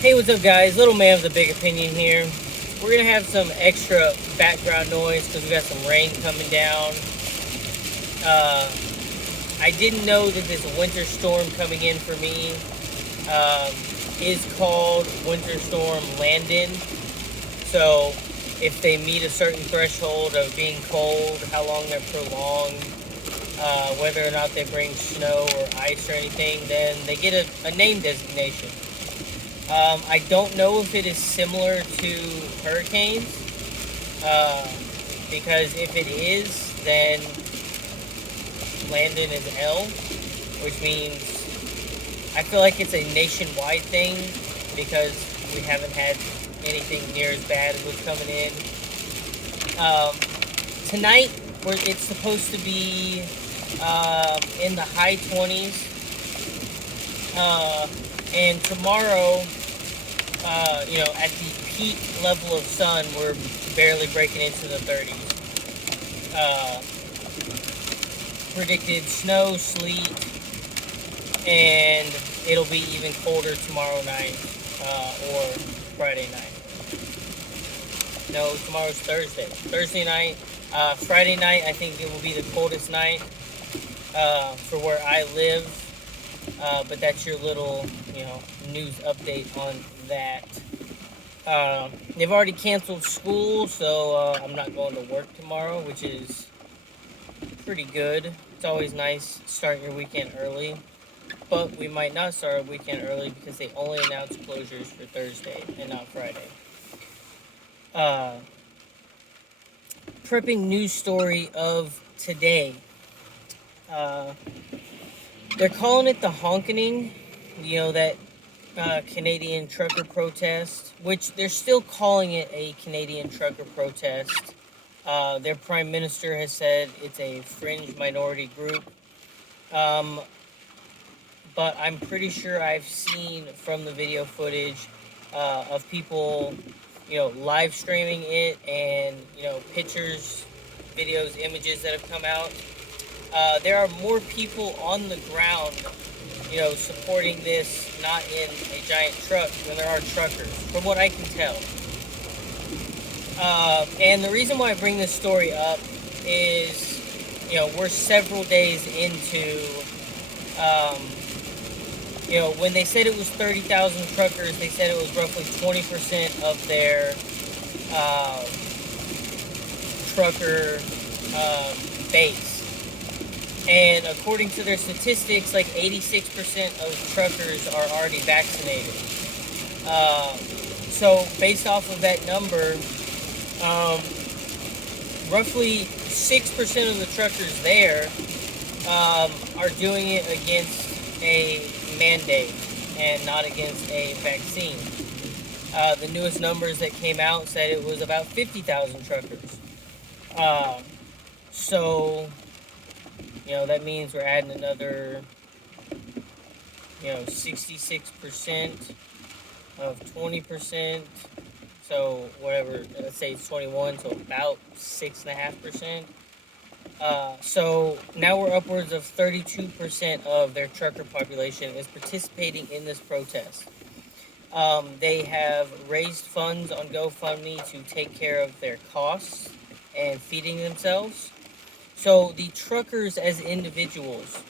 Hey, what's up, guys? Little man with a big opinion here. We're gonna have some extra background noise because we got some rain coming down. Uh, I didn't know that this winter storm coming in for me um, is called Winter Storm Landon. So, if they meet a certain threshold of being cold, how long they're prolonged, whether or not they bring snow or ice or anything, then they get a name designation. I don't know if it is similar to hurricanes, uh, because if it is, then Landon is L, which means I feel like it's a nationwide thing because we haven't had anything near as bad as what's coming in. Tonight, where it's supposed to be in the high 20s, and tomorrow, at the peak level of sun, we're barely breaking into the 30s. Uh, Predicted snow, sleet, and it'll be even colder tomorrow night or Friday night. No, tomorrow's Thursday. Thursday night, Friday night, I think it will be the coldest night for where I live. But that's your little, news update on that. They've already canceled school, so I'm not going to work tomorrow, which is pretty good. It's always nice starting your weekend early, but we might not start our weekend early because they only announced closures for Thursday and not Friday. Uh, Prepping news story of today. Uh, they're calling it the Honkening, that Canadian trucker protest, which they're still calling it a Canadian trucker protest. Their prime minister has said it's a fringe minority group. Um, but I'm pretty sure I've seen from the video footage of people, live streaming it and, pictures, videos, images that have come out. There are more people on the ground, supporting this, not in a giant truck, than there are truckers, from what I can tell. And the reason why I bring this story up is, we're several days into, um, when they said it was 30,000 truckers, they said it was roughly 20% of their trucker base. And according to their statistics, like 86% of truckers are already vaccinated. So based off of that number, roughly 6% of the truckers there are doing it against a mandate and not against a vaccine. The newest numbers that came out said it was about 50,000 truckers. So, that means we're adding another, 66% of 20%. So whatever, let's say it's 21, so about 6.5%. So now we're upwards of 32% of their trucker population is participating in this protest. They have raised funds on GoFundMe to take care of their costs and feeding themselves. So the truckers as individuals,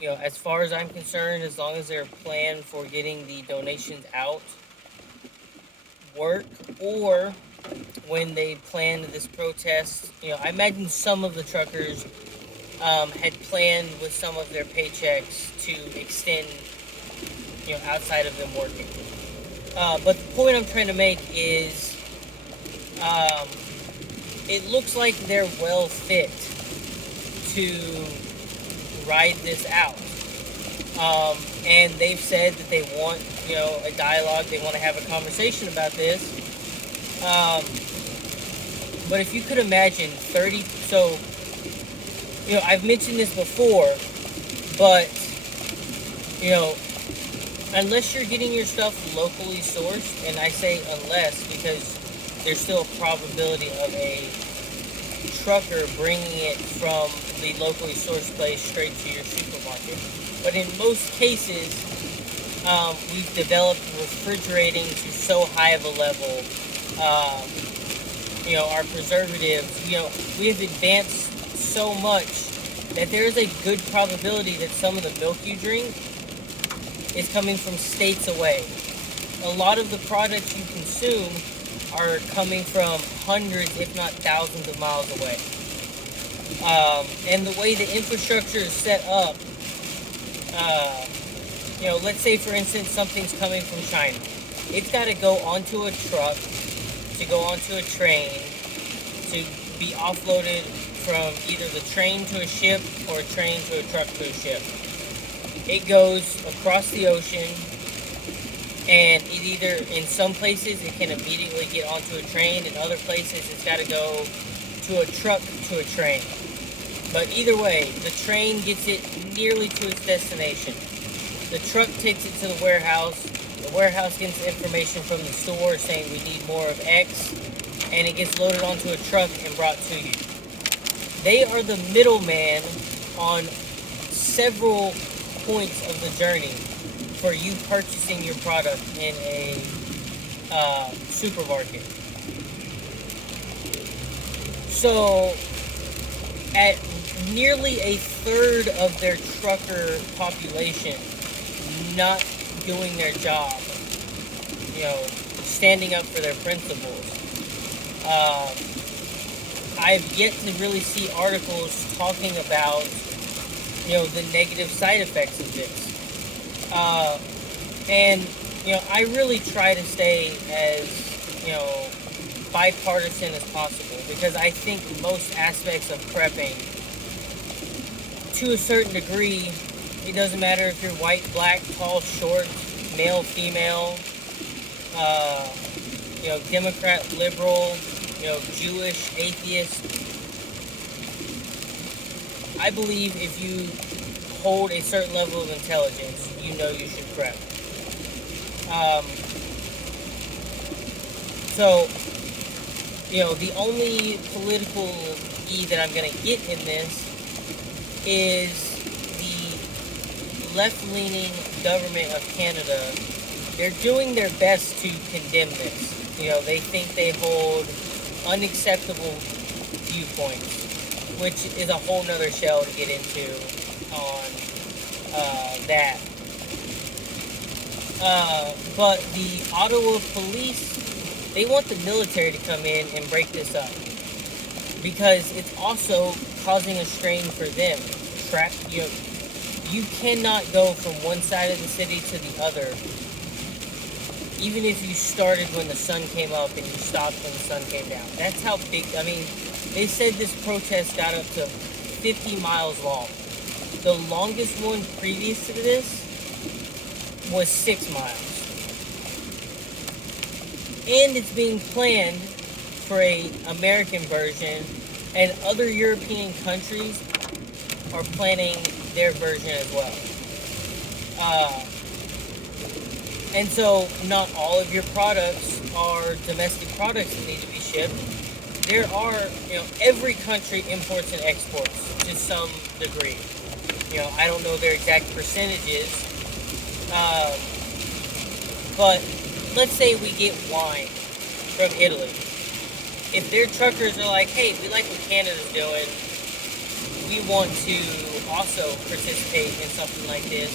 as far as I'm concerned, as long as they're planned for getting the donations out, work, or when they planned this protest, I imagine some of the truckers had planned with some of their paychecks to extend, outside of them working. But the point I'm trying to make is it looks like they're well fit to ride this out. And they've said that they want, a dialogue, they want to have a conversation about this. But if you could imagine 30, so, I've mentioned this before, but, unless you're getting your stuff locally sourced, and I say unless because there's still a probability of a trucker bringing it from the locally sourced place straight to your supermarket. But in most cases, we've developed refrigerating to so high of a level. Um, our preservatives. We have advanced so much that there is a good probability that some of the milk you drink is coming from states away. A lot of the products you consume are coming from hundreds, if not thousands, of miles away. And the way the infrastructure is set up, uh, let's say for instance something's coming from China. It's got to go onto a truck, to go onto a train, to be offloaded from either the train to a ship or a train to a truck to a ship. It goes across the ocean, and it either, in some places, it can immediately get onto a train. In other places, it's got to go to a truck to a train. But either way, the train gets it nearly to its destination. The truck takes it to the warehouse. The warehouse gets the information from the store saying we need more of X, and it gets loaded onto a truck and brought to you. They are the middleman on several points of the journey for you purchasing your product in a supermarket. So, at nearly a third of their trucker population not doing their job, standing up for their principles. I've yet to really see articles talking about, the negative side effects of this. And I really try to stay as, bipartisan as possible, because I think most aspects of prepping, to a certain degree, it doesn't matter if you're white, black, tall, short, male, female, Democrat, liberal, Jewish, atheist. I believe if you hold a certain level of intelligence, you should prep. So, the only political E that I'm going to get in this is the left-leaning government of Canada. They're doing their best to condemn this. They think they hold unacceptable viewpoints, which is a whole nother shell to get into on that. But the Ottawa police, they want the military to come in and break this up, because it's also causing a strain for them. You cannot go from one side of the city to the other, even if you started when the sun came up and you stopped when the sun came down. That's how big. They said this protest got up to 50 miles long. The longest one previous to this was 6 miles. And it's being planned for a American version, and other European countries are planning their version as well. And so not all of your products are domestic products that need to be shipped. There are, every country imports and exports to some degree. I don't know their exact percentages, but let's say we get wine from Italy. If their truckers are like, hey, we like what Canada's doing, we want to also participate in something like this,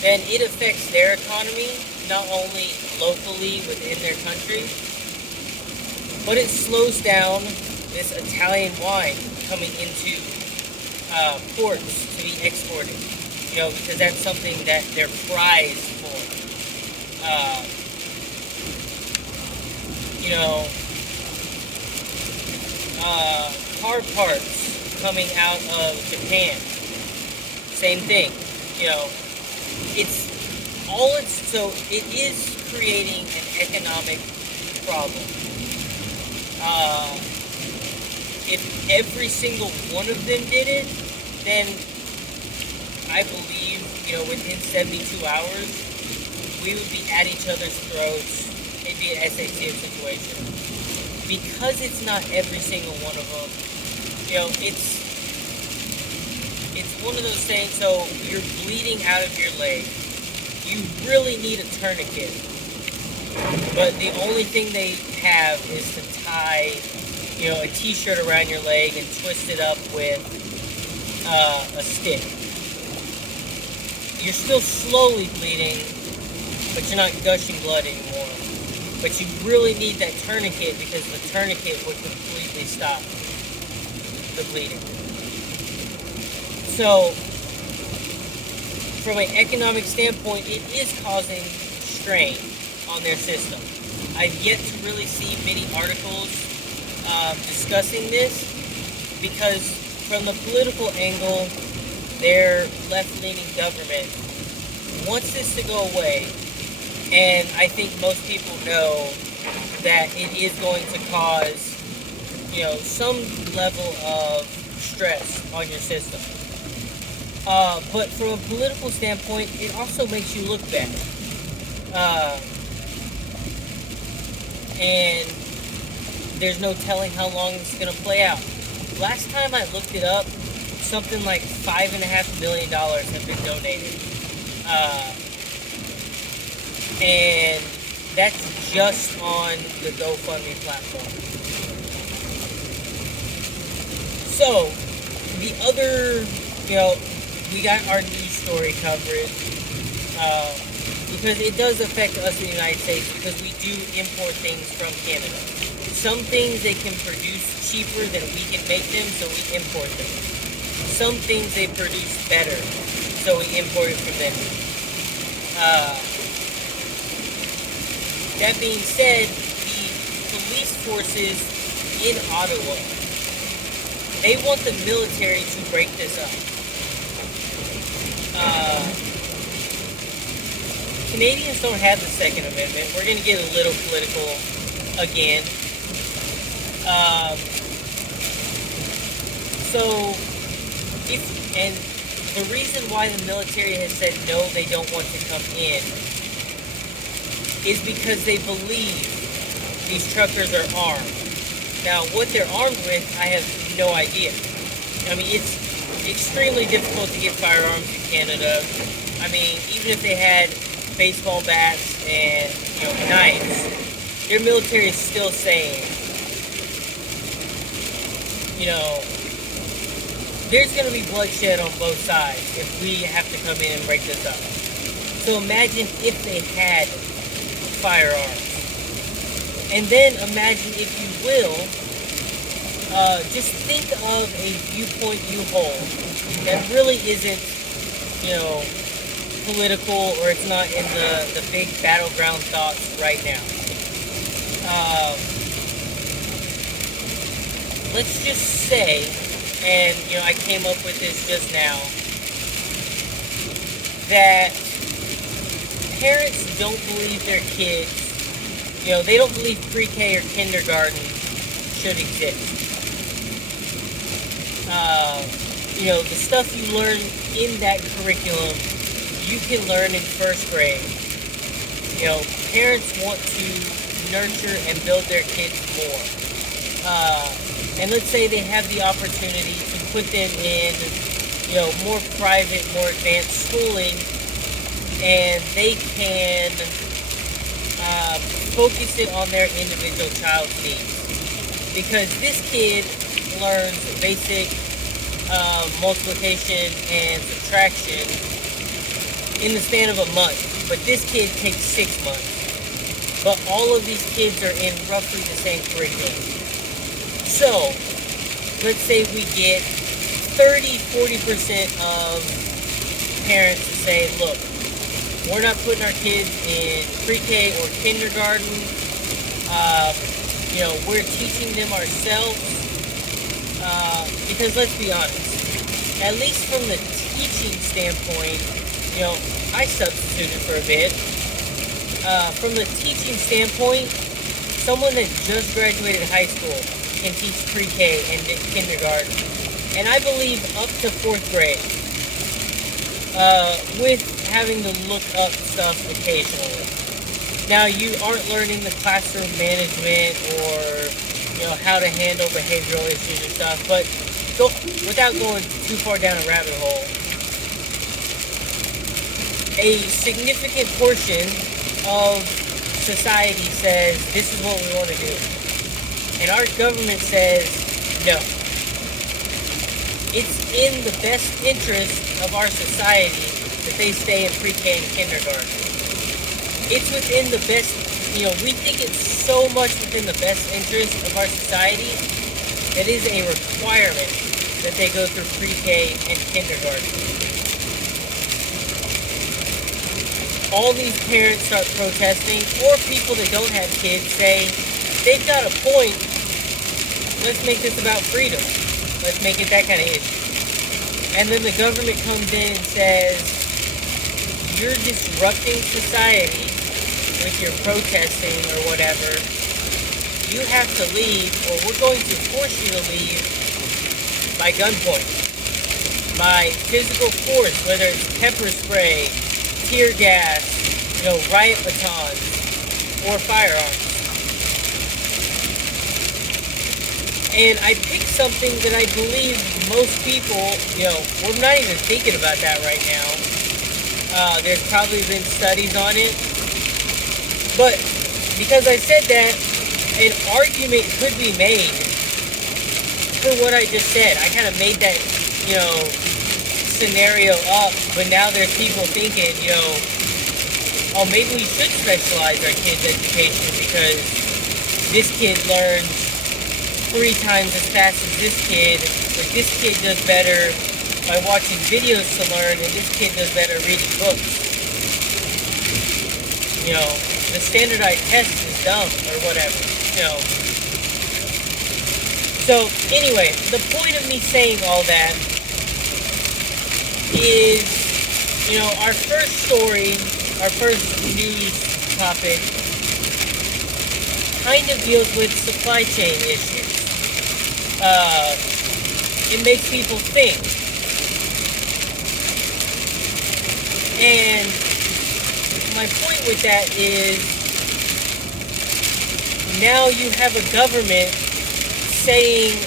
then it affects their economy, not only locally within their country, but it slows down this Italian wine coming into ports to be exported, because that's something that they're prized for. Car parts coming out of Japan, same thing. It is creating an economic problem. If every single one of them did it, then I believe, within 72 hours, we would be at each other's throats. It'd be an SACM situation. Because it's not every single one of them, it's one of those things. So you're bleeding out of your leg. you really need a tourniquet. But the only thing they have is to tie, a t-shirt around your leg and twist it up with a stick. You're still slowly bleeding, but you're not gushing blood anymore. But you really need that tourniquet because the tourniquet would completely stop the bleeding. So, from an economic standpoint, it is causing strain on their system. I've yet to really see many articles discussing this because from the political angle, their left-leaning government wants this to go away, and I think most people know that it is going to cause, some level of stress on your system. But from a political standpoint, it also makes you look bad. And there's no telling how long this is going to play out. Last time I looked it up, something like $5.5 million have been donated. And that's just on the GoFundMe platform. So, the other, we got our news story coverage. Because it does affect us in the United States because we do import things from Canada. Some things they can produce cheaper than we can make them, so we import them. Some things they produce better, so we import it from them. That being said, the police forces in Ottawa, they want the military to break this up. Canadians don't have the Second Amendment. We're going to get a little political again. And the reason why the military has said no, they don't want to come in, is because they believe these truckers are armed. Now, what they're armed with, I have no idea. I mean, it's extremely difficult to get firearms in Canada. I mean, even if they had baseball bats and, knives, their military is still saying, there's going to be bloodshed on both sides if we have to come in and break this up. So imagine if they had firearms. And then imagine, if you will, just think of a viewpoint you hold that really isn't, political, or it's not in the big battleground thoughts right now. Let's just say, and I came up with this just now, that parents don't believe their kids, they don't believe pre-K or kindergarten should exist. The stuff you learn in that curriculum, you can learn in first grade. Parents want to nurture and build their kids more. And let's say they have the opportunity to put them in, more private, more advanced schooling, and they can focus it on their individual child's needs. Because this kid learns basic multiplication and subtraction in the span of a month, but this kid takes 6 months. But all of these kids are in roughly the same curriculum. So, let's say we get 30-40% of parents to say, look, we're not putting our kids in pre-K or kindergarten. We're teaching them ourselves. Because let's be honest, at least from the teaching standpoint, I substituted for a bit. From the teaching standpoint, someone that just graduated high school can teach pre-K and kindergarten, and I believe up to 4th grade, with having to look up stuff occasionally. Now, you aren't learning the classroom management or, how to handle behavioral issues and stuff, but without going too far down a rabbit hole, a significant portion of society says this is what we want to do. And our government says no. It's in the best interest of our society that they stay in pre-K and kindergarten. It's within the best, we think it's so much within the best interest of our society that is a requirement that they go through pre-K and kindergarten. All these parents start protesting, or people that don't have kids say, they've got a point, let's make this about freedom. Let's make it that kind of issue. And then the government comes in and says, you're disrupting society with your protesting or whatever. You have to leave, or we're going to force you to leave by gunpoint, by physical force, whether it's pepper spray, tear gas, riot batons, or firearms. And I picked something that I believe most people, we're not even thinking about that right now. There's probably been studies on it. But because I said that, an argument could be made for what I just said. I kind of made that, scenario up, but now there's people thinking, oh, maybe we should specialize our kids' education because this kid learns 3 times as fast as this kid, but this kid does better by watching videos to learn, and this kid does better reading books. The standardized test is dumb, or whatever, So, anyway, the point of me saying all that is, our first story, our first news topic kind of deals with supply chain issues. It makes people think. And my point with that is now you have a government saying,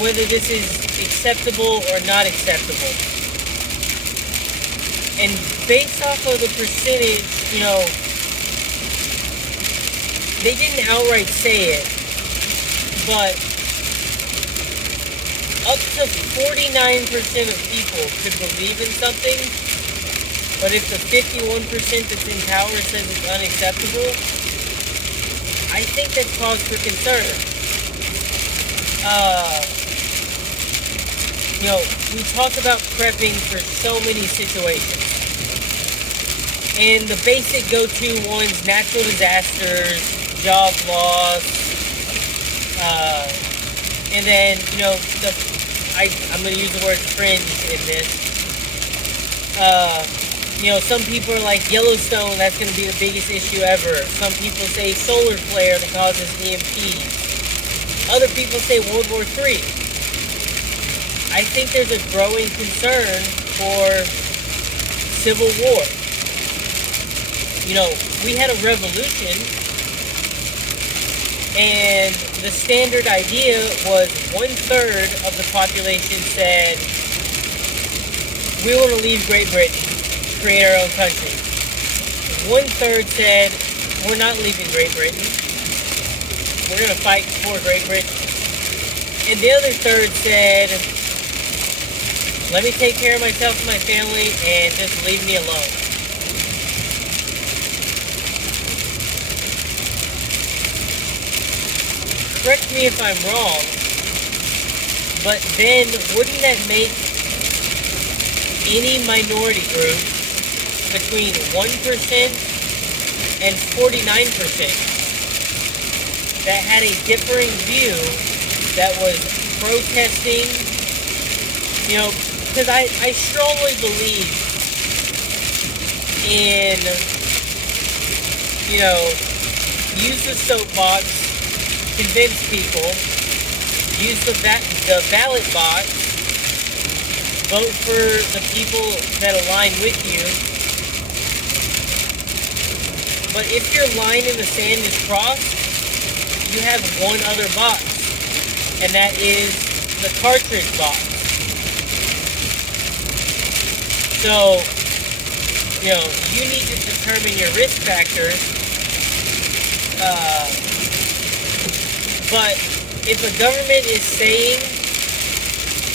whether this is acceptable or not acceptable. And based off of the percentage, they didn't outright say it, but up to 49% of people could believe in something, but if the 51% that's in power says it's unacceptable, I think that's cause for concern. We talk about prepping for so many situations. And the basic go-to ones, natural disasters, job loss, and then, I'm going to use the word fringe in this. Some people are like Yellowstone, that's going to be the biggest issue ever. Some people say solar flare that causes EMPs. Other people say World War III. I think there's a growing concern for civil war. We had a revolution, and the standard idea was 1/3 of the population said, we want to leave Great Britain, create our own country. 1/3 said, we're not leaving Great Britain. We're going to fight for Great Britain. And the other third said, let me take care of myself and my family and just leave me alone. Correct me if I'm wrong, but then wouldn't that make any minority group between 1% and 49% that had a differing view that was protesting, because I strongly believe in, use the soapbox, convince people, use the ballot box, vote for the people that align with you. But if your line in the sand is crossed, you have one other box, and that is the cartridge box. So, you need to determine your risk factors. But if a government is saying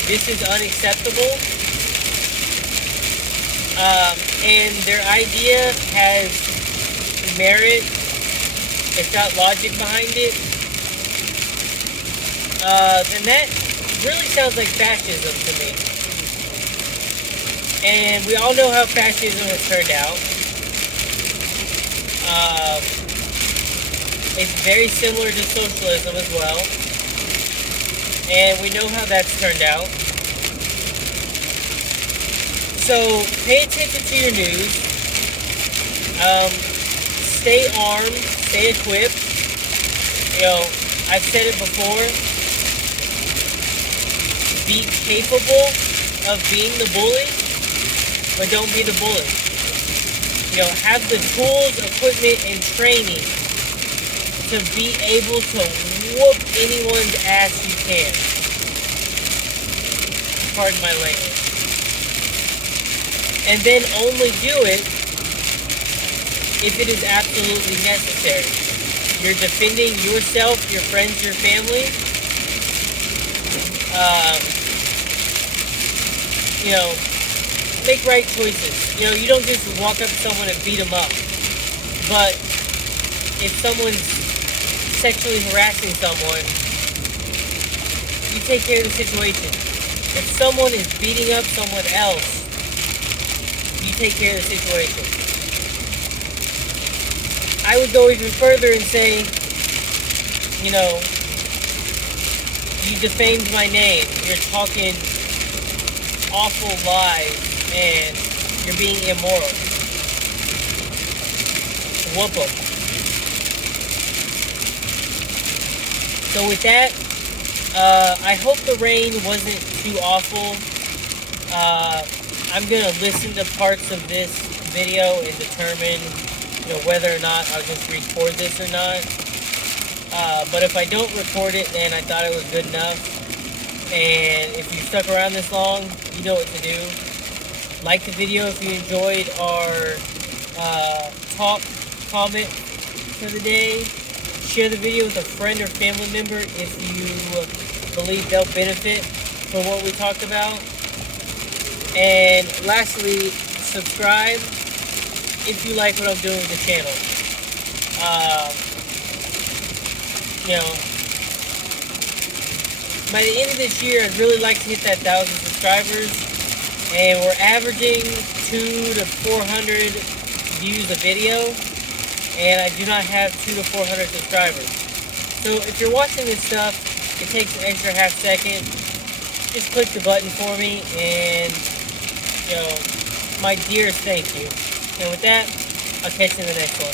this is unacceptable, and their idea has merit, it's got logic behind it, then that really sounds like fascism to me. And we all know how fascism has turned out. It's very similar to socialism as well. And we know how that's turned out. So pay attention to your news. Stay armed, stay equipped. I've said it before. Be capable of being the bully, but don't be the bully. Have the tools, equipment, and training to be able to whoop anyone's ass you can. Pardon my language. And then only do it if it is absolutely necessary. You're defending yourself, your friends, your family. Make right choices. You don't just walk up to someone and beat them up. But if someone's sexually harassing someone, you take care of the situation. If someone is beating up someone else, you take care of the situation. I would go even further and say, you defamed my name. You're talking awful lies and you're being immoral. Whoop 'em. So with that, I hope the rain wasn't too awful. I'm going to listen to parts of this video and determine whether or not I'll just record this or not. But if I don't record it, then I thought it was good enough. And if you stuck around this long, you know what to do. Like the video if you enjoyed our talk, comment for the day. Share the video with a friend or family member if you believe they'll benefit from what we talked about. And lastly, subscribe if you like what I'm doing with the channel. By the end of this year, I'd really like to hit that 1,000 subscribers. And we're averaging 200 to 400 views a video. And I do not have 200 to 400 subscribers. So if you're watching this stuff, it takes an extra half second. Just click the button for me, and my dearest thank you. And with that, I'll catch you in the next one.